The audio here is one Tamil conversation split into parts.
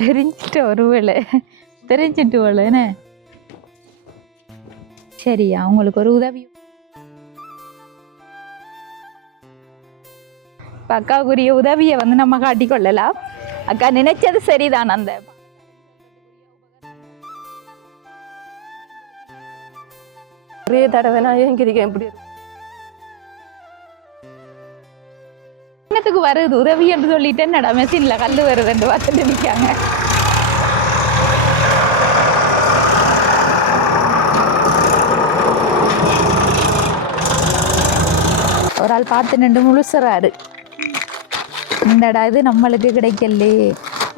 தெரிஞ்சிட்டு ஒருவேளை தெரிஞ்சிட்டு என்ன? சரியா உங்களுக்கு ஒரு உதவி. அக்காவுக்குரிய உதவியை வந்து நம்ம காட்டிக்கொள்ளலாம் அக்கா நினைச்சது சரிதான் அந்த ஒரே தடவை நான் ஏங்கிருக்கேன் இப்படி என்னத்துக்கு வருது உதவி என்று சொல்லிட்டு என்னடா மெஷினில் கல் வருதுன்னு பார்த்துட்டு நிற்காங்க ஒரு ஆள் பார்த்து நின்று முழுசுறாரு. இந்தடா இது நம்மளுக்கு கிடைக்கலே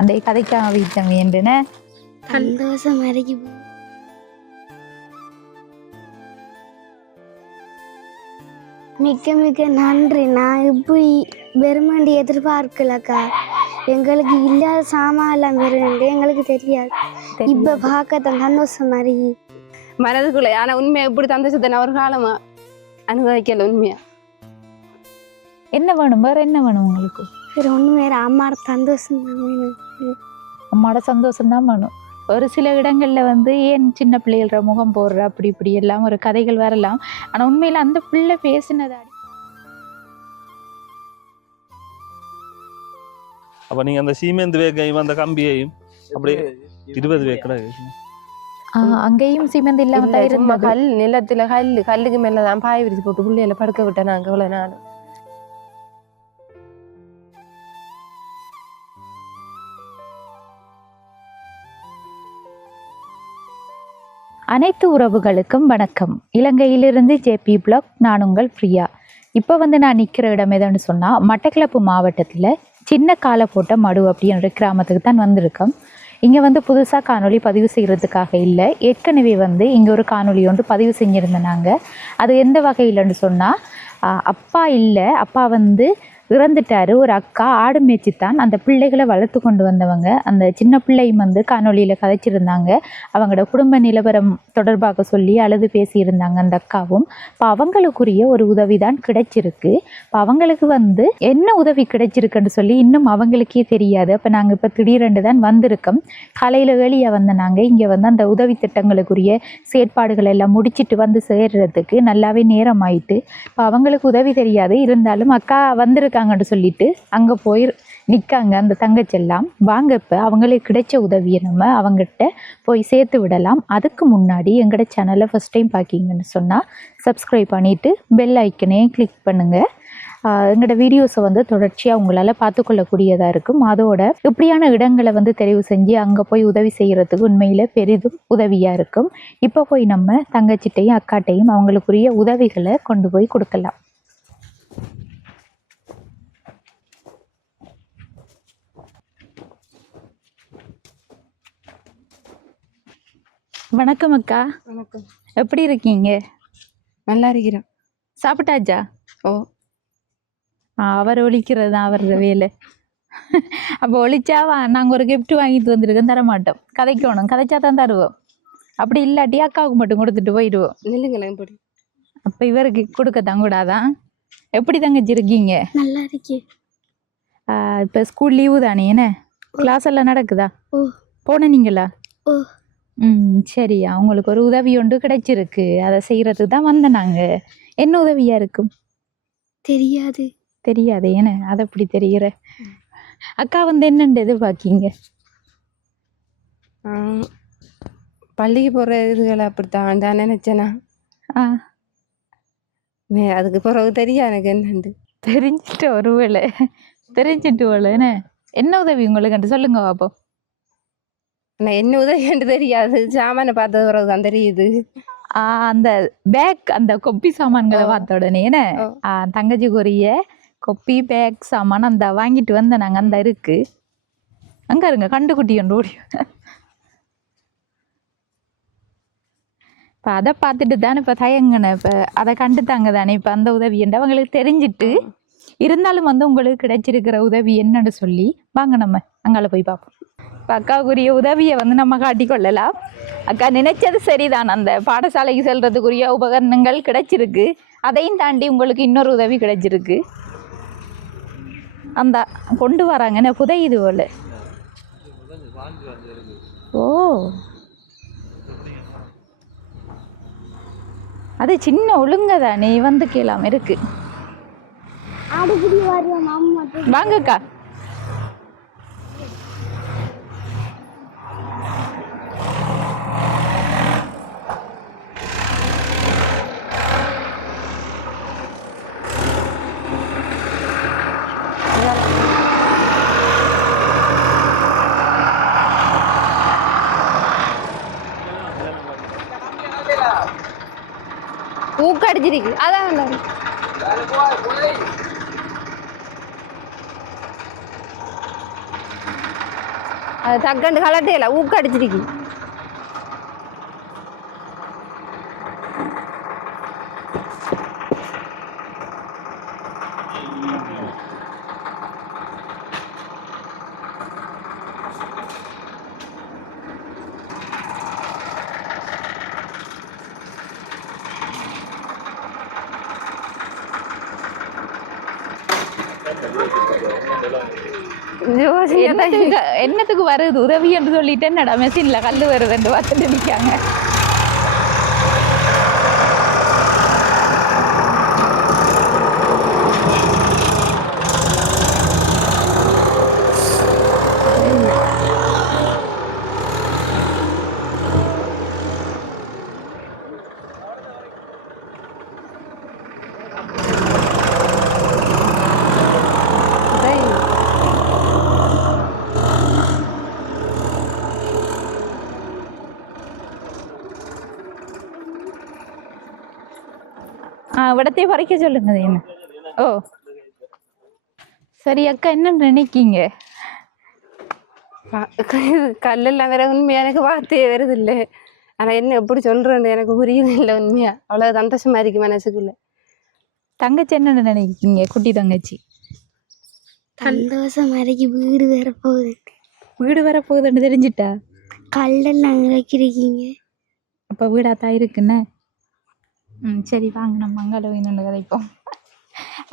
அந்த கதைக்காம வீட்டம் வேண்டுன சந்தோஷம் இறங்கி மிக்க மிக்க நன்றி. நான் இப்படி வெறுமண்டி எதிர்பார்க்கலக்கா. எங்களுக்கு இல்லாத சாமான் எல்லாம் வருண்டு எங்களுக்கு தெரியாது. இப்ப பார்க்க சந்தோஷம் மாதிரி. மனதுக்குள்ள. ஆனா உண்மையா இப்படி சந்தோஷத்தை நான் ஒரு காலமா அனுபவிக்கல உண்மையா? என்ன வேணும்? வேற என்ன வேணும் உங்களுக்கு? வேற ஒன்றும் வேற. அம்மாட சந்தோஷம் தான் வேணும். அம்மாட சந்தோஷம் தான் வேணும். ஒரு சில இடங்கள்ல வந்து ஏன் சின்ன பிள்ளைகள முகம் போடுற அப்படி இப்படி எல்லாம் ஒரு கதைகள் வரலாம். ஆனா உண்மையில அந்த பிள்ளை பேசினது அப்ப நீங்க அந்த சீமெந்து வேக்கையும் அந்த கம்பியையும் அப்படியே இருபது வேக்கடா ஆ, அங்கேயும் சிமெண்ட் இல்லாம இல்ல, தான் கல் நிலத்துல கல்லு கல்லுக்கு மேலதான் பாய் விரிச்சு போட்டு புள்ளையில படுக்க விட்டேன் நாங்க இவ்வளவு நாள். அனைத்து உறவுகளுக்கும் வணக்கம். இலங்கையிலிருந்து ஜேபி பிளாக் நான் உங்கள் பிரியா. இப்போ வந்து நான் நிற்கிற இடம் எதுன்னு சொன்னால் மட்டக்களப்பு மாவட்டத்தில் சின்ன காலை போட்ட மடு அப்படின்ற கிராமத்துக்கு தான் வந்திருக்கோம். இங்கே வந்து புதுசாக காணொலி பதிவு செய்கிறதுக்காக இல்லை. ஏற்கனவே வந்து இங்கே ஒரு காணொலி ஒன்று பதிவு செஞ்சுருந்தேன் நாங்கள் அது எந்த வகையிலன்னு சொன்னால் அப்பா இல்லை. அப்பா வந்து இறந்துட்டாரு. ஒரு அக்கா ஆடு மேய்ச்சித்தான். அந்த பிள்ளைகளை வளர்த்து கொண்டு வந்தவங்க. அந்த சின்ன பிள்ளையும் வந்து காணொளியில் கதைச்சிருந்தாங்க. அவங்களோட குடும்ப நிலவரம் தொடர்பாக சொல்லி அழுது பேசியிருந்தாங்க அந்த அக்காவும். இப்போ அவங்களுக்குரிய ஒரு உதவி தான் கிடைச்சிருக்கு. இப்போ அவங்களுக்கு வந்து என்ன உதவி கிடைச்சிருக்குன்னு சொல்லி இன்னும் அவங்களுக்கே தெரியாது. அப்போ நாங்கள் இப்போ திடீரென்று தான் வந்திருக்கோம். காலையில் வெளியே வந்த நாங்கள் இங்கே வந்து அந்த உதவி திட்டங்களுக்குரிய செயற்பாடுகள் எல்லாம் முடிச்சிட்டு வந்து சேர்றதுக்கு நல்லாவே நேரம் ஆயிட்டு இப்போ அவங்களுக்கு உதவி தெரியாது. இருந்தாலும் அக்கா வந்திருக்க இருக்காங்கன்னு சொல்லிட்டு அங்கே போய் நிற்காங்க அந்த தங்கச்செல்லாம் வாங்க இப்போ அவங்களுக்கு கிடைச்ச உதவியை நம்ம அவங்ககிட்ட போய் சேர்த்து விடலாம். அதுக்கு முன்னாடி எங்களோட சேனலை ஃபஸ்ட் டைம் பார்க்கிங்கன்னு சொன்னால் சப்ஸ்கிரைப் பண்ணிவிட்டு பெல் ஐக்கனே கிளிக் பண்ணுங்கள் எங்களோட வீடியோஸை வந்து தொடர்ச்சியாக உங்களால் பார்த்துக்கொள்ளக்கூடியதாக இருக்கும். அதோட இப்படியான இடங்களை வந்து தெரிவு செஞ்சு அங்கே போய் உதவி செய்கிறதுக்கு உண்மையில் பெரிதும் உதவியாக இருக்கும். இப்போ போய் நம்ம தங்கச்சிட்டையும் அக்காட்டையும் அவங்களுக்குரிய உதவிகளை கொண்டு போய் கொடுக்கலாம். வணக்கம் அக்கா. வணக்கம். எப்படி இருக்கீங்க? நல்லா இருக்கிறேன் சாப்பிட்டாச்சா? ஓ. ஆ, அவர் ஒழிக்கிறது தான் அவரது வேலை. அப்போ ஒழிச்சா வா நாங்கள் ஒரு gift வாங்கிட்டு வந்திருக்கோம் தர மாட்டோம் கதைக்கணும். கதைச்சா தான் தருவோம். அப்படி இல்லாட்டி அக்காவுக்கு மட்டும் கொடுத்துட்டு போயிடுவோம். நில்லுங்களேன் அப்போ இவருக்கு கொடுக்கத்தான் கூடாதான் எப்படி தங்கச்சி இருக்கீங்க நல்லா இருக்கே இப்போ ஸ்கூல் லீவு தானே என்ன? கிளாஸ் எல்லாம் நடக்குதா? ஓ. போனீங்களா ஓ. ம் சரியா. உங்களுக்கு ஒரு உதவி ஒன்று கிடைச்சிருக்கு. அதை செய்கிறதுக்கு தான் வந்தேன் நாங்கள் என்ன உதவியாக இருக்கும்? தெரியாது. தெரியாது ஏன அது அப்படி தெரிகிற அக்கா வந்து என்னண்டு எதிர்பார்க்கீங்க? ஆ, பள்ளிக்கு போற இதுகளை அப்படித்தான். தான் நினைச்சேனா? ஆ. அதுக்கு பிறகு தெரியும் எனக்கு என்னண்டு தெரிஞ்சிட்டு ஒருவேளை தெரிஞ்சிட்டு வேலை என்ன? என்ன உதவி உங்களுக்கு சொல்லுங்க பாப்போம். ஆனா என்ன உதவின்னு தெரியாது. சாமானை பார்த்தது பிறகு தான் தெரியுது. அந்த பேக் அந்த கொப்பி சாமான்களை. பார்த்த உடனே என்ன? தங்கச்சிக்குரிய கொப்பி பேக் சாமான் அந்த வாங்கிட்டு வந்தேன் நாங்கள் அந்த இருக்கு. அங்க இருங்க கண்டுக்குட்டி ஒன்று ஓடி இப்போ அதை பார்த்துட்டு தானே இப்போ தயங்கினேன். இப்போ அதை கண்டுட்டாங்க தானே. இப்போ அந்த உதவி என்று அவங்களுக்கு தெரிஞ்சிட்டு இருந்தாலும் வந்து உங்களுக்கு கிடைச்சிருக்கிற உதவி என்னன்னு சொல்லி வாங்க நம்ம. அங்கால போய் பார்ப்போம். இப்போ அக்காவுக்குரிய உதவியை வந்து நம்ம காட்டிக்கொள்ளலாம். அக்கா நினைச்சது சரிதான். அந்த பாடசாலைக்கு செல்றதுக்குரிய உபகரணங்கள் கிடைச்சிருக்கு. அதையும் தாண்டி உங்களுக்கு இன்னொரு உதவி கிடைச்சிருக்கு. அந்த கொண்டு வராங்க என்ன புதையுது போல. ஓ. அது சின்ன ஒழுங்க தானே வந்து கேளாம இருக்கு. வாங்கக்கா. ஊக்கடிச்சிருக்கு அதான் வந்தாரு. அது தக்கண்டு கலட்டையில ஊக்கடிச்சிருக்கு யோசனை தான் என்னத்துக்கு என்னத்துக்கு வருது உதவி என்று சொல்லிட்டு என்னடா மெஷின்ல கல் வருதுன்னு பார்த்துட்டு நிற்காங்க ஆ விடத்தை பறிக்க சொல்லுங்க என்ன? ஓ. சரி அக்கா என்ன நினைக்கீங்க? கல்லெல்லாம் வேற உண்மையா? எனக்கு வார்த்தையே வருது இல்லை ஆனா என்ன எப்படி சொல்றேன்னு எனக்கு புரியுது இல்லை உண்மையா? அவ்வளவு சந்தோஷமா இருக்கு மனசுக்குள்ள. தங்கச்சி என்ன நினைக்கீங்க? குட்டி தங்கச்சி. சந்தோஷம் வரைக்கு வீடு வேற போகுது. வீடு வர போகுதுன்னு தெரிஞ்சிட்டா? கல்லெல்லாம் வைக்கிறீங்க? அப்போ வீடாத்தான் இருக்குன்னு? ம் சரி வாங்க நம்ம அங்கால வேணும்னு கதைப்போம்.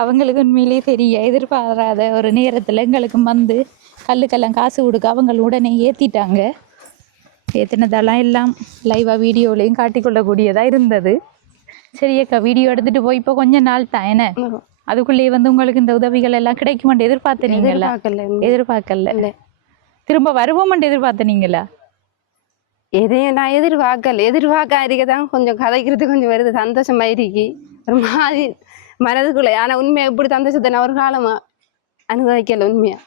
அவங்களுக்கு உண்மையிலேயே தெரிய எதிர்பாராத ஒரு நேரத்தில் எங்களுக்கு வந்து கல்லுக்கெல்லாம் காசு கொடுக்க அவங்க உடனே ஏற்றிட்டாங்க ஏற்றினதெல்லாம் எல்லாம் லைவாக வீடியோலையும் காட்டிக்கொள்ளக்கூடியதாக இருந்தது. சரி அக்கா வீடியோ எடுத்துகிட்டு போய் இப்போ கொஞ்ச நாள் தான் என்ன? அதுக்குள்ளேயே வந்து உங்களுக்கு இந்த உதவிகள் எல்லாம் கிடைக்குமென்று எதிர்பார்த்தனீங்களா? எதிர்பார்க்கல. திரும்ப வருவோமென்று எதிர்பார்த்தனீங்களா? எதையும் நான் எதிர்பார்க்கல. எதிர்பார்க்க தான் கொஞ்சம் கதைக்கிறது கொஞ்சம் வருது. சந்தோஷமா இருக்கி ஒரு மாதிரி மனதுக்குள்ள. ஆனால் உண்மையாக இப்படி சந்தோஷத்தை நான் ஒரு காலமாக அனுபவிக்கல உண்மையாக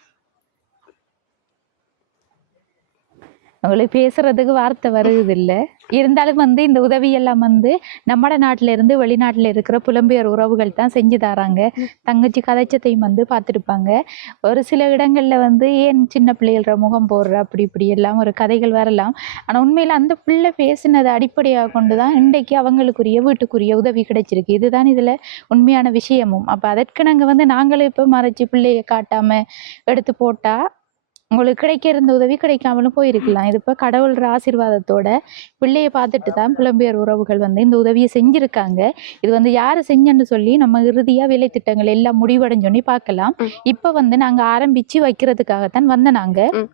அவங்களுக்கு பேசுறதுக்கு வார்த்தை வருது இல்லை இருந்தாலும் வந்து இந்த உதவியெல்லாம் வந்து நம்மட நாட்டுல இருந்து வெளிநாட்டில் இருக்கிற புலம்பெயர் உறவுகள் தான் செஞ்சு தராங்க. தங்கச்சி கதைச்சத்தையும் வந்து பார்த்துருப்பாங்க. ஒரு சில இடங்கள்ல வந்து ஏன் சின்ன பிள்ளைகள முகம் போடுற அப்படி இப்படி எல்லாம் ஒரு கதைகள் வரலாம். ஆனால் உண்மையில் அந்த பிள்ளை பேசினதை அடிப்படையாக கொண்டு தான் இன்றைக்கு அவங்களுக்குரிய வீட்டுக்குரிய உதவி கிடைச்சிருக்கு. இதுதான் இதில் உண்மையான விஷயமும். அப்போ அதற்கு நாங்கள் வந்து நாங்களும் இப்போ மறைச்சி பிள்ளையை காட்டாமல் எடுத்து போட்டால் உங்களுக்கு கிடைக்க இருந்த உதவி கிடைக்காமலும் போயிருக்கலாம். இது இப்போ கடவுளோட ஆசீர்வாதத்தோட பிள்ளையை பார்த்துட்டு தான் புலம்பெயர் உறவுகள் வந்து இந்த உதவியை செஞ்சுருக்காங்க. இது வந்து யார் செஞ்சேன்னு சொல்லி நம்ம இறுதியாக வேலை திட்டங்கள் எல்லாம் முடிவடைஞ்சோன்னே பார்க்கலாம். இப்போ வந்து நாங்கள் ஆரம்பித்து வைக்கிறதுக்காகத்தான் வந்த நாங்கள்.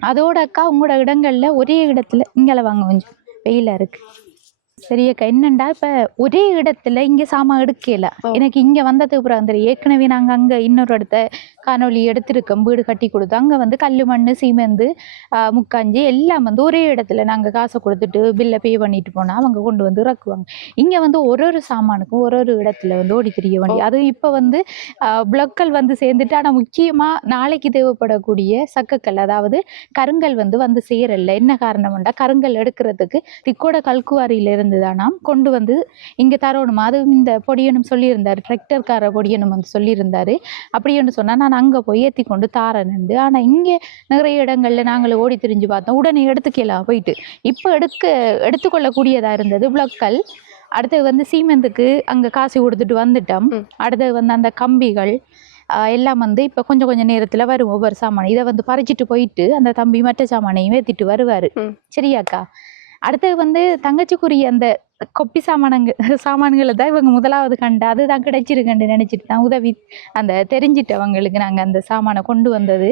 அதோட அக்கா உங்களோட இடங்கள்ல ஒரே இடத்துல இங்கே வாங்க கொஞ்சம் வெயிலாக இருக்கு. சரியக்கா என்னண்டா இப்போ ஒரே இடத்துல இங்கே சாமான் எடுக்கல. எனக்கு இங்கே வந்ததுக்கு அப்புறம் அந்த ஏற்கனவே நாங்கள் அங்கே இன்னொரு இடத்த காணொளி எடுத்திருக்கோம். வீடு கட்டி கொடுத்து. அங்கே வந்து கல் மண் சீமெந்து ஆஹ் முக்காஞ்சி எல்லாம் வந்து ஒரே இடத்துல நாங்கள் காசை கொடுத்துட்டு பில்லை பே பண்ணிட்டு போனால் அவங்க கொண்டு வந்து இறக்குவாங்க. இங்கே வந்து ஒரு ஒரு சாமானுக்கும் ஒரு ஒரு இடத்துல வந்து ஓடி திரிய வண்டி அது இப்போ வந்து பிளக்கள் வந்து சேர்ந்துட்டு ஆனால் முக்கியமாக நாளைக்கு தேவைப்படக்கூடிய சக்கக்கல் அதாவது கருங்கல் வந்து வந்து சேரல. என்ன காரணம்டா கருங்கல் எடுக்கிறதுக்கு திக்கோட கல்குவாரியில இருந்து தானாம் கொண்டு வந்து இங்கே தரணும். அதுவும் இந்த பொடியனும் சொல்லியிருந்தார். டிராக்டர்கார பொடியனும் வந்து சொல்லியிருந்தாரு. அப்படின்னு சொன்னால் நான் அங்கே போய் ஏற்றி கொண்டு தாரேன்னு ஆனால் இங்கே நிறைய இடங்கள்ல நாங்கள் ஓடி திரிஞ்சு பார்த்தோம். உடனே எடுத்துக்கலாம் போயிட்டு. இப்போ எடுக்க எடுத்துக்கொள்ளக்கூடியதாக இருந்தது பிளக்கல் அடுத்தது வந்து சீமெந்துக்கு அங்கே காசு கொடுத்துட்டு வந்துட்டோம். அடுத்தது வந்து அந்த கம்பிகள் எல்லாம் வந்து இப்போ கொஞ்சம் கொஞ்சம் நேரத்தில் வரும் ஒவ்வொரு சாமான் இதை வந்து பறிச்சிட்டு போயிட்டு அந்த தம்பி மற்ற சாமானையும் ஏற்றிட்டு வருவார். சரியாக்கா? அடுத்தது வந்து தங்கச்சிக்குரிய அந்த கொப்பி சாமானங்க சாமான்களை தான் இவங்க முதலாவது கண்டு. அதுதான் கிடைச்சிருக்கண்டு நினச்சிட்டு தான் உதவி அந்த தெரிஞ்சிட்டவங்களுக்கு நாங்கள் அந்த சாமானை கொண்டு வந்தது.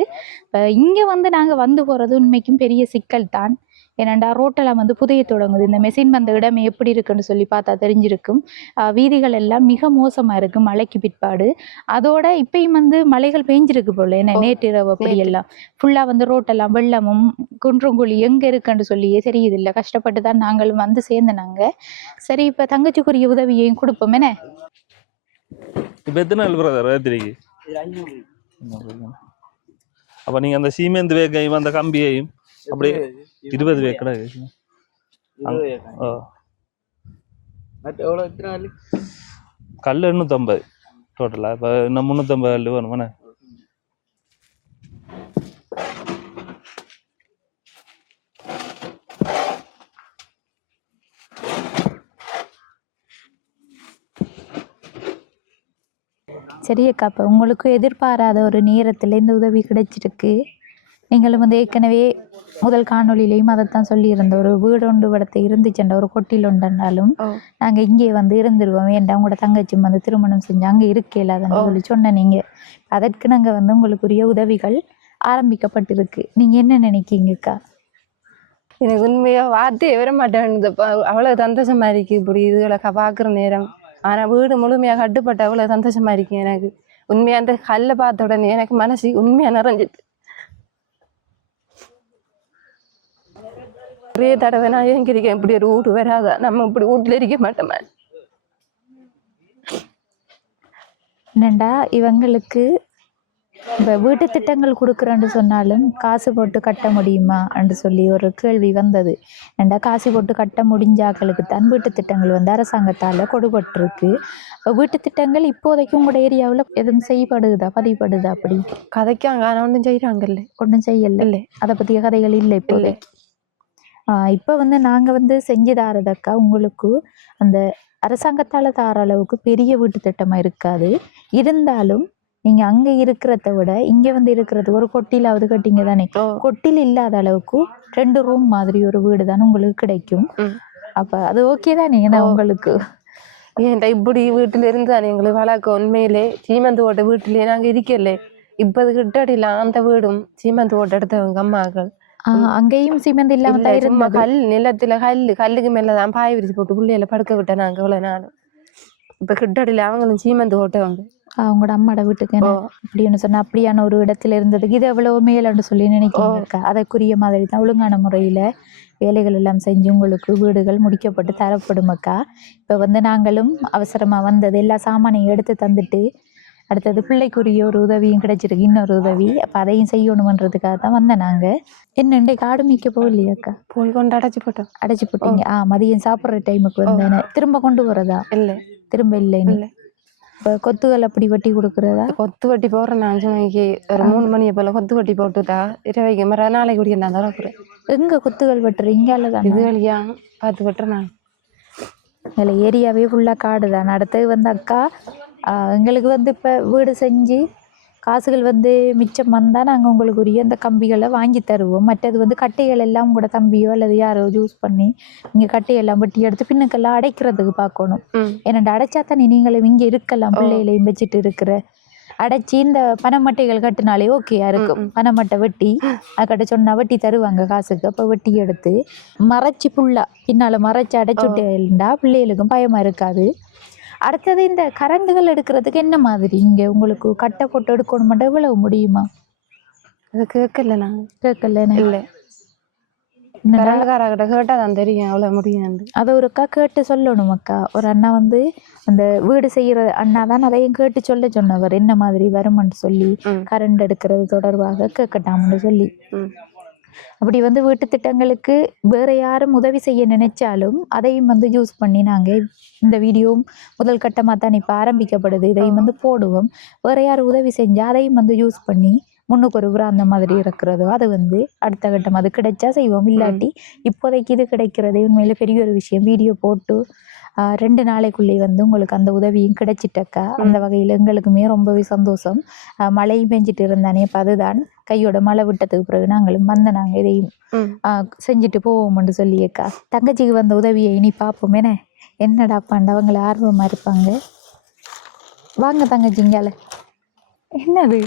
இங்கே வந்து நாங்கள் வந்து போகிறது உண்மைக்கும் பெரிய சிக்கல் தான். ஏன்னாண்டா ரோட்டெல்லாம் வந்து புதைய தொடங்குது. இந்த மெஷின் வந்த இடம் எப்படி இருக்குன்னு சொல்லி பார்த்தா தெரிஞ்சிருக்கும். வீதிகள் எல்லாம் மிக மோசமாக இருக்குது மழைக்கு பிற்பாடு. அதோட இப்பயும் வந்து மழைகள் பெஞ்சிருக்கு போல என்ன ஓ, நேற்றிரவு அப்படியெல்லாம் ஃபுல்லாக வந்து ரோட்டெல்லாம் வெள்ளமும் குன்றும் குழி எங்கே இருக்குன்னு சொல்லியே தெரியுதில்ல. கஷ்டப்பட்டு தான் நாங்களும் வந்து சேர்ந்தனாங்க சரி இப்போ தங்கச்சிக்குரிய உதவியையும் கொடுப்போம் என்ன? இப்போ எத்தனை நாள் பிரதர் ராத்திரிக்கு? அப்போ நீங்கள் அந்த சீமெந்து வேக்கையும் அந்த கம்பியையும் அப்படியே இருபது வேக்கடா ஓ கல் எண்ணூற்றம்பது டோட்டலாக இப்போ இன்னும் முந்நூற்றம்பது கல் வேணுமாண்ணே சரி அக்கா இப்போ உங்களுக்கு எதிர்பாராத ஒரு நேரத்தில் இந்த உதவி கிடைச்சிருக்கு. நீங்களும் வந்து ஏற்கனவே முதல் காணொளியிலையும் அதைத்தான் சொல்லியிருந்த ஒரு வீடு ஒன்று இடத்தை இருந்துச்சுண்ட ஒரு கொட்டில் ஓ. நாங்கள் இங்கே வந்து இருந்துருவோம். வேண்டாம் உங்களோட தங்கச்சி வந்து திருமணம் செஞ்சு அங்கே இருக்கல ஓ. சொல்லி சொன்ன நீங்கள் அதற்கு நாங்கள் வந்து உங்களுக்குரிய உதவிகள் ஆரம்பிக்கப்பட்டிருக்கு. நீங்கள் என்ன நினைக்கிங்கக்கா எனக்கு உண்மையா வார்த்தையே வர மாட்டேன் அவ்வளவு சந்தோஷமா இருக்கு. இப்படி இதுகளை பார்க்குற நேரம். ஆனா வீடு முழுமையாக கட்டுப்பட்டு அவ்வளவு சந்தோஷமா இருக்கு எனக்கு. உண்மையா அந்த கல்லை பார்த்த உடனே எனக்கு மனசு உண்மையா நிறைஞ்சிட்டு. ஒரே தடவை நான் ஏங்கிருக்கேன் இப்படி ஒரு வீடு வராதா? நம்ம இப்படி வீட்டுல இருக்க மாட்டோமா? என்னண்டா இவங்களுக்கு இப்போ வீட்டு திட்டங்கள் கொடுக்குறேன்னு சொன்னாலும் காசு போட்டு கட்ட முடியுமா என்று சொல்லி ஒரு கேள்வி வந்தது. ஏண்டா காசு போட்டு கட்ட முடிஞ்சாக்களுக்கு தான் வீட்டு திட்டங்கள் வந்து அரசாங்கத்தால் கொடுபட்டிருக்கு. இப்போ வீட்டு திட்டங்கள் இப்போதைக்கு உங்களோட ஏரியாவில் எதுவும் செய்யப்படுதா பதிவுப்படுதா அப்படி? கதைக்காங்க ஆனா ஒன்றும் செய்யறாங்கல்ல ஒன்றும் செய்யல. இல்லை. அதை பற்றிய கதைகள் இல்லை இப்போதைக்கு. இப்போ வந்து நாங்கள் வந்து செஞ்சு தாரதக்கா உங்களுக்கு அந்த அரசாங்கத்தால் தார அளவுக்கு பெரிய வீட்டு திட்டமாக இருக்காது. இருந்தாலும் நீங்கள் அங்கே இருக்கிறத விட இங்கே வந்து இருக்கிறது ஒரு கொட்டிலாவது கட்டிங்க தானே. கொட்டில் இல்லாத அளவுக்கு ரெண்டு ரூம் மாதிரி ஒரு வீடு தானே உங்களுக்கு கிடைக்கும். அப்போ அது ஓகே தானே ஏன்னா. உங்களுக்கு? ஏன்டா இப்படி வீட்டுல இருந்து தான் எங்களுக்கு வழக்கம் உண்மையிலே? சீமந்து ஓட்ட வீட்டுலயே நாங்க இருக்கல இப்ப கிட்டடியில அந்த வீடும் சீமந்து ஓட்ட எடுத்தவங்க அம்மாக்கள். அங்கேயும் சிமெண்ட் இல்லாமல் இல்ல, தான் சும்மா கல் நிலத்துல கல்லு கல்லுக்கு மேலதான் பாய் விரிச்சு போட்டு பிள்ளையில படுக்க விட்டேன் நாங்க இவ்வளவு நாள் இப்ப கிட்டடியில அவங்களும் சீமந்து ஓட்டவங்க அவங்களோட அம்மாட வீட்டுக்கு அப்படின்னு சொன்னா அப்படியான ஒரு இடத்துல இருந்ததுக்கு இது எவ்வளவு மேலன்னு சொல்லி நினைக்கிறீங்கக்கா அதற்குரிய மாதிரி தான் ஒழுங்கான முறையில வேலைகள் எல்லாம் செஞ்சு உங்களுக்கு வீடுகள் முடிக்கப்பட்டு தரப்படுமக்கா இப்போ வந்து நாங்களும் அவசரமா வந்தது எல்லா சாமானையும் எடுத்து தந்துட்டு அடுத்தது பிள்ளைக்குரிய ஒரு உதவியும் கிடைச்சிருக்கு இன்னொரு உதவி. அப்போ அதையும் செய்யணுமன்றதுக்காக தான் வந்தேன் நாங்கள் என்ன இன்றைக்கு ஆடு மீக்க போகலையாக்கா போய் கொண்டு அடைச்சு போட்டோம். அடைச்சி போட்டீங்க. ஆ மதியம் சாப்பிட்ற டைமுக்கு வந்தேன். திரும்ப கொண்டு வரதா இல்ல. திரும்ப இல்லை இல்ல. இப்போ கொத்துகள் அப்படி வெட்டி கொடுக்குறதா? கொத்து வட்டி போடுறேன் நான் அஞ்சு மணிக்கு ஒரு மூணு மணியை போல கொத்து வட்டி போட்டுட்டா இரவைக்கு மறு நாளைக்கு குடிக்க நான் திறக்குறேன் எங்க குத்துகள் வெட்டுறீங்க அல்லதான் இது வழியா பார்த்து வெட்டுறேன் நான். இதில் ஏரியாவே ஃபுல்லாக காடு தான் அடுத்தது வந்து அக்கா எங்களுக்கு வந்து இப்போ வீடு செஞ்சு காசுகள் வந்து மிச்சம் வந்தால் நாங்கள் உங்களுக்கு உரிய அந்த கம்பிகளை வாங்கி தருவோம். மற்றது வந்து கட்டைகள் எல்லாம் உங்களோட தம்பியோ அல்லது யாரோ யூஸ் பண்ணி இங்கே கட்டையெல்லாம் வெட்டி எடுத்து பின்னுக்கெல்லாம் அடைக்கிறதுக்கு பார்க்கணும். ஏன்னா அடைச்சா தானே நீங்களும் இங்கே இருக்கலாம். பிள்ளைகளையும் வச்சுட்டு இருக்கிற. அடைச்சி இந்த பனைமட்டைகள் கட்டினாலே ஓகேயா இருக்கும். பனைமட்டை வெட்டி அதுக்கிட்ட சொன்னா வெட்டி தருவாங்க காசுக்கு. அப்போ வெட்டி எடுத்து மறைச்சி புல்லா பின்னால மறைச்சி அடைச்சுட்டேன்டா பிள்ளைகளுக்கும் பயமா இருக்காது. அடுத்தது இந்த கரண்டுகள் எடுக்கிறதுக்கு என்ன மாதிரி? இங்கே உங்களுக்கு கட்டை போட்டு எடுக்கணுமெண்டா இவ்வளவு முடியுமா? அது கேட்கல நான். கேட்கல இல்ல. கரண்டுக்காரர்கிட்ட கேட்டா தான் தெரியும் அவ்வளவு முடியும் அதை ஒரு அக்கா கேட்டு சொல்லணும் அக்கா. ஒரு அண்ணா வந்து அந்த வீடு செய்கிற அண்ணா தான் அதையும் கேட்டு சொல்ல சொன்னவர். என்ன மாதிரி வரும்னு சொல்லி. கரண்ட் எடுக்கிறது தொடர்பாக கேட்கட்டாம்னு சொல்லி. அப்படி வந்து வீட்டு திட்டங்களுக்கு வேற யாரும் உதவி செய்ய நினைச்சாலும் அதையும் வந்து யூஸ் பண்ணி நாங்கள் இந்த வீடியோவும் முதல் கட்டமாக தான் இப்போ ஆரம்பிக்கப்படுது. இதையும் வந்து போடுவோம். வேற யார் உதவி செஞ்சால் அதையும் வந்து யூஸ் பண்ணி முன்னுக்கு ஒரு உரம் அந்த மாதிரி இருக்கிறதோ அது வந்து அடுத்த கட்டம் அது கிடைச்சா செய்வோம். இல்லாட்டி இப்போதைக்கு இது கிடைக்கிறதே உண்மையில பெரிய ஒரு விஷயம். வீடியோ போட்டு ரெண்டு நாளைக்குள்ளே வந்து உங்களுக்கு அந்த உதவியும் கிடைச்சிட்டக்கா. அந்த வகையில் எங்களுக்குமே ரொம்பவே சந்தோஷம். மழையும் பெஞ்சிட்டு இருந்தானே அப்போ அதுதான். கையோட மழை விட்டதுக்கு பிறகு நாங்களும் வந்த நாங்கள் இதையும் செஞ்சுட்டு போவோம்னு சொல்லியக்கா. தங்கச்சிக்கு வந்த உதவியை இனி பார்ப்போம் என்ன? என்னடா பாண்டவங்கள ஆர்வமாக இருப்பாங்க. வாங்க தங்கச்சிங்கால என்னது?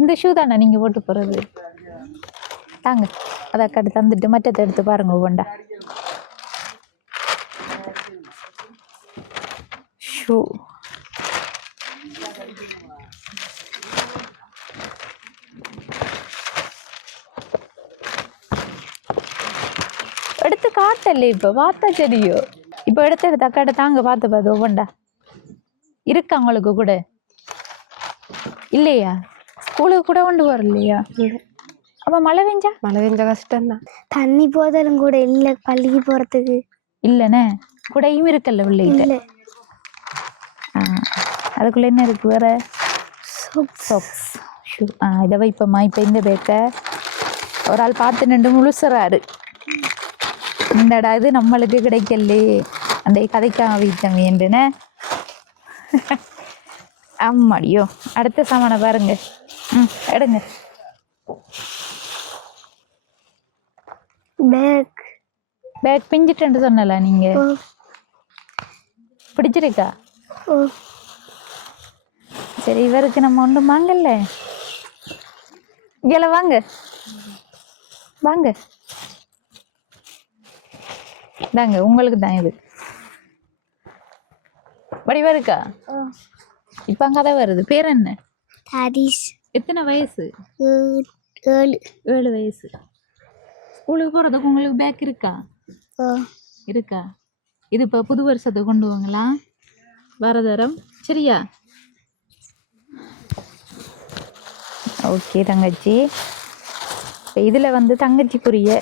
இந்த ஷூ தானே நீங்கள் போட்டு போகிறது தாங்க அதை அக்காட்டு தந்துட்டு மற்றத்தை எடுத்து பாருங்க ஒவ்வொண்டா ஷூ எடுத்து காட்டல இப்போ பார்த்தா சரியோ இப்போ எடுத்து எடுத்து அக்காட்ட தாங்க பார்த்து பார்த்து ஒவ்வொண்டா இருக்கா உங்களுக்கு கூட இல்லையா ஸ்கூலுக்கு கூட கொண்டு வரலையா அப்போ மழை பெஞ்சா? மழை பெஞ்ச கஷ்டம்தான். தண்ணி போதலும் கூட இல்லை பள்ளிக்கு போகிறதுக்கு இல்லைண்ணே கூடையும் இருக்கல்ல பிள்ளைகிட்ட? அதுக்குள்ள என்ன இருக்கு வேற? சாக்ஸ் ஷூ ஆ இதை வைப்போம்மா இப்போ இந்த பேக்கை? ஒரு ஆள் பார்த்து நின்று முழுசுறாரு. இந்தடா இது நம்மளுக்கு கிடைக்கலே அந்த கதைக்காம வைத்தம் வேண்டுன ஆமாடியோ அடுத்த சாமானை பாருங்க. ம் எடுங்க. பேக் பேக் பிஞ்சிட்டுன்னு சொன்னல நீங்க. பிடிச்சிருக்கா? சரி இவருக்கு நம்ம ஒன்றும் வாங்கல இங்கே வாங்க. வாங்க. தாங்க உங்களுக்கு தான் இது. வடிவா இருக்கா? இப்போ கதை வருது. பேர் என்ன? எத்தனை வயசு? ஏழு. ஏழு வயசு. ஸ்கூலுக்கு போகிறதுக்கு உங்களுக்கு பேக் இருக்கா? இருக்கா? இது இப்போ புது வருஷத்தை கொண்டு வாங்கலாம் வரதரம். சரியா? ஓகே தங்கச்சி. இதில் வந்து தங்கச்சிக்குரிய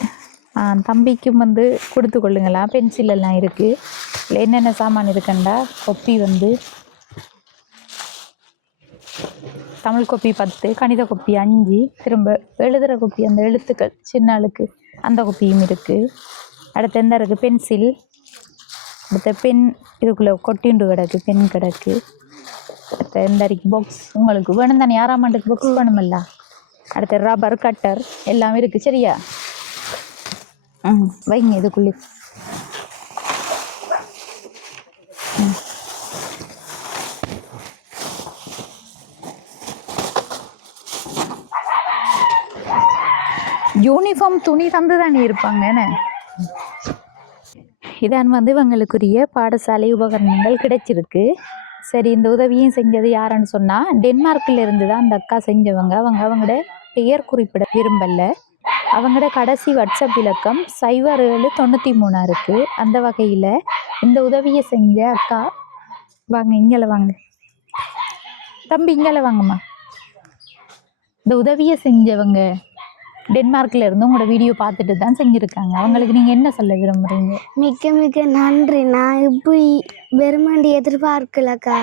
தம்பிக்கும் வந்து கொடுத்து கொள்ளுங்களா? பென்சில் எல்லாம் இருக்குது இதில் என்னென்ன சாமான் இருக்குண்டா? கொப்பி வந்து. தமிழ் கொப்பி பத்து கணித கொப்பி அஞ்சு. திரும்ப எழுதுகிற கொப்பி அந்த எழுத்துக்கள் சின்ன ஆளுக்கு அந்த குப்பியும் இருக்குது அடுத்து எந்த இருக்குது பென்சில். அடுத்த பென் இதுக்குள்ளே கொட்டிண்டு கிடக்கு பென் கிடக்கு. அடுத்த எந்த இருக்கு? பாக்ஸ் உங்களுக்கு வேணும் தானே? ஆறாம் ஆண்டுக்கு பாக்ஸ் வேணுமில்ல? அடுத்த ரப்பர் கட்டர் எல்லாம் இருக்குது சரியா? ம் வைங்க இதுக்குள்ளே. யூனிஃபார்ம் துணி தந்து தானே இருப்பாங்க என்ன? இதான் வந்து இவங்களுக்குரிய பாடசாலை உபகரணங்கள் கிடைச்சிருக்கு. சரி இந்த உதவியும் செஞ்சது யாருன்னு சொன்னால் டென்மார்க்கில் இருந்து தான் அந்த அக்கா செஞ்சவங்க. அவங்க அவங்களோட பெயர் குறிப்பிட விரும்பல. அவங்களோட கடைசி வாட்ஸ்அப் இலக்கம் சைபர் ஏழு தொண்ணூற்றி மூணாக இருக்குது அந்த வகையில் இந்த உதவியை செஞ்ச அக்கா வாங்க இங்கே வாங்க. தம்பி இங்கே வாங்கம்மா. இந்த உதவியை செஞ்சவங்க டென்மார்க்கில் இருந்து உங்களோட வீடியோ பார்த்துட்டு தான் செஞ்சுருக்காங்க. அவங்களுக்கு நீங்கள் என்ன சொல்ல விரும்புகிறீங்க மிக்க மிக்க நன்றி. நான் இப்படி வெறுமண்டி எதிர்பார்க்கலக்கா.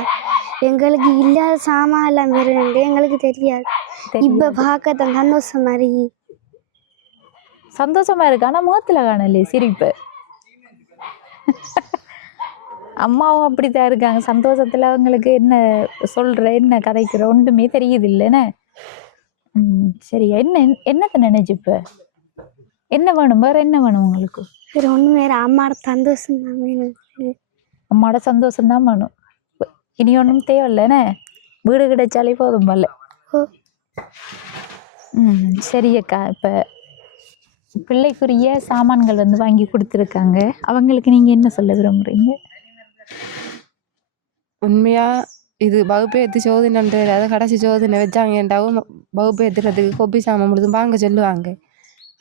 எங்களுக்கு இல்லாத சாமான் எல்லாம் வருண்டு எங்களுக்கு தெரியாது. இப்ப பார்க்க தான் சந்தோஷமா இருக்கு. சந்தோஷமா இருக்கு. ஆனால் முகத்தில் காணலையே சிரிப்பு. அம்மாவும் அப்படித்தான் இருக்காங்க. சந்தோஷத்தில் அவங்களுக்கு என்ன சொல்கிற என்ன கதைக்கிற ஒன்றுமே தெரியுது இல்லைன்னு. ம் சரி. என்ன என்னத்தை நினைச்சுப்ப என்ன வேணும்? வேறு என்ன வேணும் உங்களுக்கு? வேற ஒன்றும் வேற. அம்மாட சந்தோஷம் தான் வேணும். அம்மாவோட சந்தோஷம்தான் வேணும். இனி ஒன்றும் தேவையில்லைண்ணே வீடு கிடைச்சாலே போதும் போல. ஓ. ம் சரி அக்கா. இப்போ பிள்ளைக்குரிய சாமான்கள் வந்து வாங்கி கொடுத்துருக்காங்க. அவங்களுக்கு நீங்கள் என்ன சொல்ல விரும்புகிறீங்க உண்மையா இது வகுப்பு ஏற்றி சோதனைன்ற அதாவது கடைசி சோதனை வச்சாங்கன்றாவும் வகுப்பு ஏற்றுறதுக்கு கொப்பி சாமான் முழுதும் வாங்க சொல்லுவாங்க.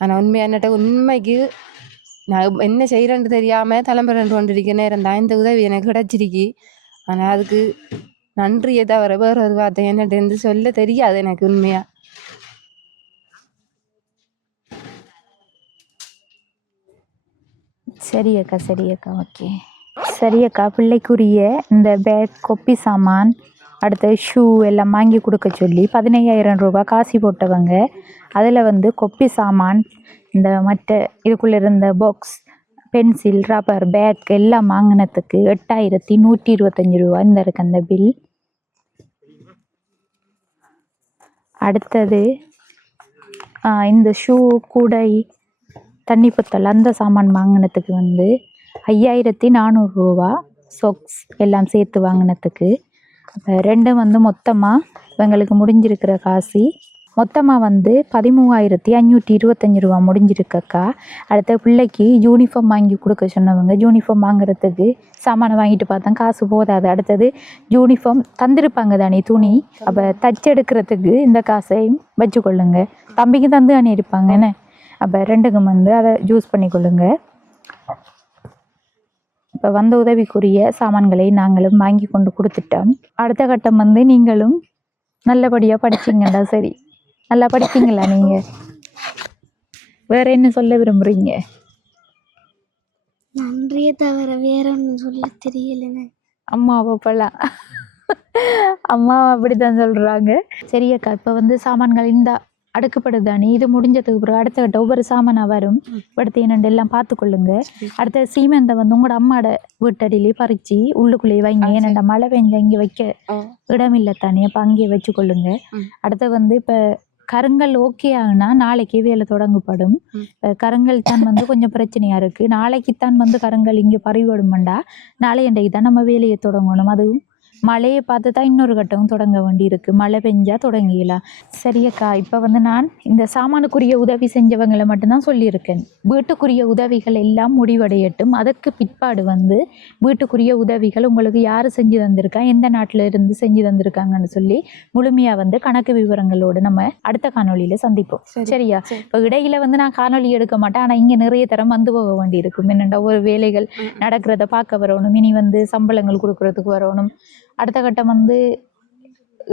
ஆனால் உண்மையா என்னட்ட உண்மைக்கு நான் என்ன செய்கிறேன்னு தெரியாமல் தலைமுறை கொண்டிருக்க நேரம் தான் இந்த உதவி எனக்கு கிடச்சிருக்கு. ஆனால் அதுக்கு நன்றியை தவிர வேறு ஒரு வார்த்தை என்னட்டு சொல்ல தெரியாது எனக்கு உண்மையாக சரி அக்கா சரி அக்கா ஓகே சரி அக்கா பிள்ளைக்குரிய இந்த பேக் கொப்பி சாமான் அடுத்து ஷூ எல்லாம் வாங்கி கொடுக்க சொல்லி பதினையாயிரம் ரூபாய் காசு போட்டவங்க. அதில் வந்து கொப்பி சாமான் இந்த மற்ற இதுக்குள்ளே இருந்த பாக்ஸ் பென்சில் ரப்பர் பேக் எல்லாம் வாங்கினத்துக்கு எட்டாயிரத்தி நூற்றி இருபத்தஞ்சி ரூபா இந்த இருக்கு அந்த பில் அடுத்தது இந்த ஷூ கூடை தண்ணி புத்தல் அந்த சாமான் வாங்கினதுக்கு வந்து ஐயாயிரத்தி நானூறுரூவா சொக்ஸ் எல்லாம் சேர்த்து வாங்கினத்துக்கு அப்போ ரெண்டும் வந்து மொத்தமாக இவங்களுக்கு முடிஞ்சிருக்கிற காசு. மொத்தமாக வந்து பதிமூவாயிரத்தி அஞ்சூற்றி இருபத்தஞ்சி ரூபா முடிஞ்சிருக்கக்கா. அடுத்த பிள்ளைக்கு யூனிஃபார்ம் வாங்கி கொடுக்க சொன்னவங்க யூனிஃபார்ம் வாங்குறதுக்கு சாமானை வாங்கிட்டு பார்த்தோம் காசு போதாது. அடுத்தது யூனிஃபார்ம் தந்திருப்பாங்க தானே துணி. அப்போ தச்செடுக்கிறதுக்கு இந்த காசையும் வச்சுக்கொள்ளுங்க தம்பிக்கு தந்து அணி என்ன? அப்போ ரெண்டுக்கும் வந்து அதை யூஸ் பண்ணிக்கொள்ளுங்க. இப்போ வந்த உதவிக்குரிய சாமான்களை நாங்களும் வாங்கி கொண்டு கொடுத்துட்டோம். அடுத்த கட்டம் வந்து நீங்களும் நல்லபடியாக படிச்சிங்கடா சரி. நல்லா படிப்பீங்களா நீங்கள் வேற என்ன சொல்ல விரும்புகிறீங்க நன்றியை தவிர வேற ஒன்றும் சொல்ல தெரியலண்ணே அம்மா அப்பப்பெல்லாம் அம்மா அப்படிதான் சொல்கிறாங்க சரி அக்கா இப்போ வந்து சாமான்கள் இந்த அடுக்கப்படுதானே இது முடிஞ்சதுக்கு பிறகு அடுத்த கட்ட ஒவ்வொரு சாமானாக வரும். அடுத்து என்னண்டு எல்லாம் பார்த்துக்கொள்ளுங்க. அடுத்த சீமெந்தை வந்து உங்களோட அம்மாட வீட்டடியிலே பறித்து உள்ளுக்குள்ளேயே வைங்க. ஏனண்டா மழை பெஞ்சா இங்கே வைக்க இடம் இல்லை தானே? அப்போ அங்கேயே வச்சுக்கொள்ளுங்க. அடுத்து வந்து இப்போ கருங்கல் ஓகே ஆகுனா நாளைக்கே வேலை தொடங்கப்படும். கருங்கல் தான் வந்து கொஞ்சம் பிரச்சனையாக இருக்குது நாளைக்கு தான் வந்து கருங்கல் இங்கே பறிவிடுமெண்டா நாளை அன்றைக்கு தான் நம்ம வேலையை தொடங்கணும். அதுவும் மழையை பார்த்து தான் இன்னொரு கட்டம் தொடங்க வேண்டியிருக்கு மழை பெஞ்சா தொடங்கிடலாம். சரியக்கா இப்போ வந்து நான் இந்த சாமானுக்குரிய உதவி செஞ்சவங்களை மட்டும்தான் சொல்லியிருக்கேன். வீட்டுக்குரிய உதவிகள் எல்லாம் முடிவடையட்டும். அதற்கு பிற்பாடு வந்து வீட்டுக்குரிய உதவிகள் உங்களுக்கு யார் செஞ்சு தந்திருக்கா எந்த நாட்டில் இருந்து செஞ்சு தந்திருக்காங்கன்னு சொல்லி முழுமையாக வந்து கணக்கு விவரங்களோடு நம்ம அடுத்த காணொளியில் சந்திப்போம். சரி. சரியா? சரி. இப்போ இடையில வந்து நான் காணொளி எடுக்க மாட்டேன். ஆனால் இங்கே நிறைய தரம் வந்து போக வேண்டியிருக்கும் என்னென்ன ஒரு வேலைகள். நடக்கிறத பார்க்க வரணும். இனி வந்து சம்பளங்கள் கொடுக்கறதுக்கு வரணும். அடுத்த கட்டம் வந்து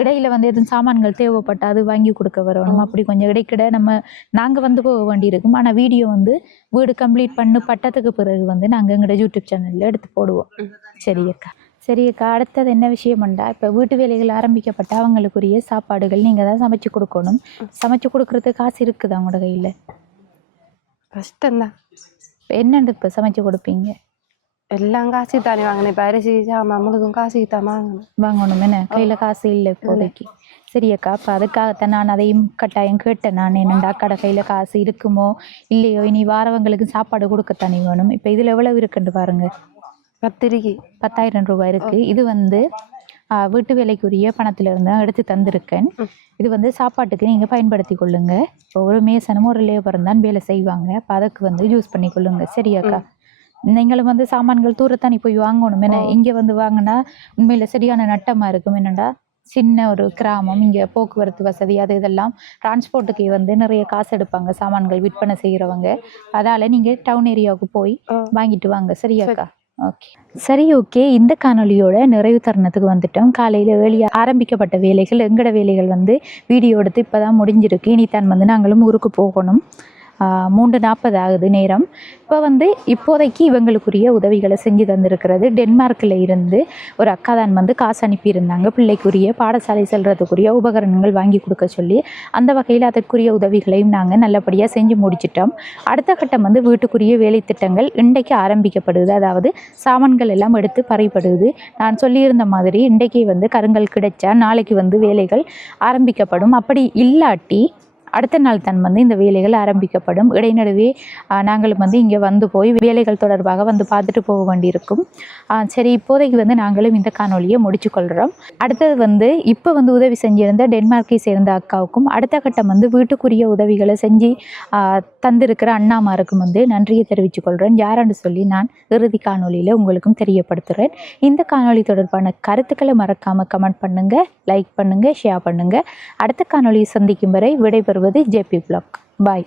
இடையில வந்து எதுவும் சாமான்கள் தேவைப்பட்டா அது வாங்கி கொடுக்க வரணும். அப்படி கொஞ்சம் இடைக்கிட நம்ம நாங்கள் வந்து போக வேண்டியிருக்கும். ஆனால் வீடியோ வந்து வீடு கம்ப்ளீட் பண்ணு பட்டத்துக்கு பிறகு வந்து நாங்கள் எங்களோட யூடியூப் சேனலில் எடுத்து போடுவோம். சரி அக்கா. சரி அக்கா அடுத்தது என்ன விஷயம்ண்டா இப்போ வீட்டு வேலைகள் ஆரம்பிக்கப்பட்ட அவங்களுக்குரிய சாப்பாடுகள் நீங்கள் தான் சமைச்சு கொடுக்கணும். சமைச்சு கொடுக்கறதுக்கு காசு இருக்குதா உங்களோட கையில்? கஷ்டம்தான். என்னண்டு இப்போ சமைச்சு கொடுப்பீங்க? எல்லாம் காசு தானே வாங்கினேன் இப்போ அரிசி சாமான் முழுதும் காசுக்கு தான் வாங்கணும் என்ன கையில் காசு இல்லை இப்போதைக்கு சரி அக்கா அப்போ அதுக்காகத்தான் நான் அதையும் கட்டாயம் கேட்டேன் நான் என்னண்டா அக்காட கையில் காசு இருக்குமோ இல்லையோ இனி வாரவங்களுக்கு சாப்பாடு கொடுக்கத்தானே வேணும் இப்போ இதில் எவ்வளவு இருக்குன்னு பாருங்க கத்திரிக்கை பத்தாயிரம் ரூபாய் இருக்கு இது வந்து ஆ, வீட்டு வேலைக்குரிய பணத்துல இருந்து தான் எடுத்து தந்திருக்கேன். இது வந்து சாப்பாட்டுக்கு நீங்கள் பயன்படுத்தி கொள்ளுங்க இப்போ ஒரு மேசனும் ஒரு லேபரும் தான் வேலை செய்வாங்க அப்போ அதுக்கு வந்து யூஸ் பண்ணி கொள்ளுங்க சரியாக்கா நீங்களும் வந்து சாமான்கள் தூரத்தானே போய் வாங்கணும். ஏன்னா இங்கே வந்து வாங்கினா உண்மையில் சரியான நட்டமாக இருக்கும். என்னடா சின்ன ஒரு கிராமம் இங்கே போக்குவரத்து வசதி அது இதெல்லாம் டிரான்ஸ்போர்ட்டுக்கு வந்து நிறைய காசு எடுப்பாங்க. சாமான்கள் விற்பனை செய்கிறவங்க அதால் நீங்கள் டவுன் ஏரியாவுக்கு போய். வாங்கிட்டு வாங்க. சரியாக்கா ஓகே. சரி ஓகே. இந்த காணொளியோட நிறைவு தருணத்துக்கு வந்துட்டோம். காலையில் வெளியே ஆரம்பிக்கப்பட்ட வேலைகள் எங்கட வேலைகள் வந்து வீடியோ எடுத்து இப்போ தான் முடிஞ்சிருக்கு. இனித்தான் வந்து நாங்களும் ஊருக்கு போகணும். மூன்று நாற்பது ஆகுது நேரம். இப்போ வந்து இப்போதைக்கு இவங்களுக்குரிய உதவிகளை செஞ்சு தந்திருக்கிறது. டென்மார்க்கில் இருந்து ஒரு அக்கா தான் வந்து காசு அனுப்பியிருந்தாங்க. பிள்ளைக்குரிய பாடசாலை செல்கிறதுக்குரிய உபகரணங்கள் வாங்கி கொடுக்க சொல்லி அந்த வகையில் அதற்குரிய உதவிகளையும் நாங்கள் நல்லபடியாக செஞ்சு முடிச்சிட்டோம். அடுத்த கட்டம் வந்து வீட்டுக்குரிய வேலை திட்டங்கள் இன்றைக்கு ஆரம்பிக்கப்படுது. அதாவது சாமான்கள் எல்லாம் எடுத்து பறைப்படுது நான் சொல்லியிருந்த மாதிரி இன்றைக்கு வந்து கருங்கல் கிடைச்சா நாளைக்கு வந்து வேலைகள் ஆரம்பிக்கப்படும். அப்படி இல்லாட்டி அடுத்த நாள் தான் வந்து இந்த வேலைகள் ஆரம்பிக்கப்படும். இடைநடுவே நாங்களும் வந்து இங்கே வந்து போய் வேலைகள் தொடர்பாக வந்து பார்த்துட்டு போக வேண்டியிருக்கும். சரி இப்போதைக்கு வந்து நாங்களும் இந்த காணொலியை முடிச்சுக்கொள்கிறோம் அடுத்தது வந்து இப்போ வந்து உதவி செஞ்சிருந்த டென்மார்க்கை சேர்ந்த அக்காவுக்கும் அடுத்த கட்டம் வந்து வீட்டுக்குரிய உதவிகளை செஞ்சு தந்திருக்கிற அண்ணாமாருக்கும் வந்து நன்றியை தெரிவித்துக் கொள்கிறேன் யாரென்று சொல்லி நான் இறுதி காணொலியில் உங்களுக்கும் தெரியப்படுத்துகிறேன் இந்த காணொளி தொடர்பான கருத்துக்களை மறக்காமல் கமெண்ட் பண்ணுங்கள் லைக் பண்ணுங்கள் ஷேர் பண்ணுங்கள் அடுத்த காணொலியை சந்திக்கும் வரை விடைபெறுவது ஜேபி பிளாக் பாய்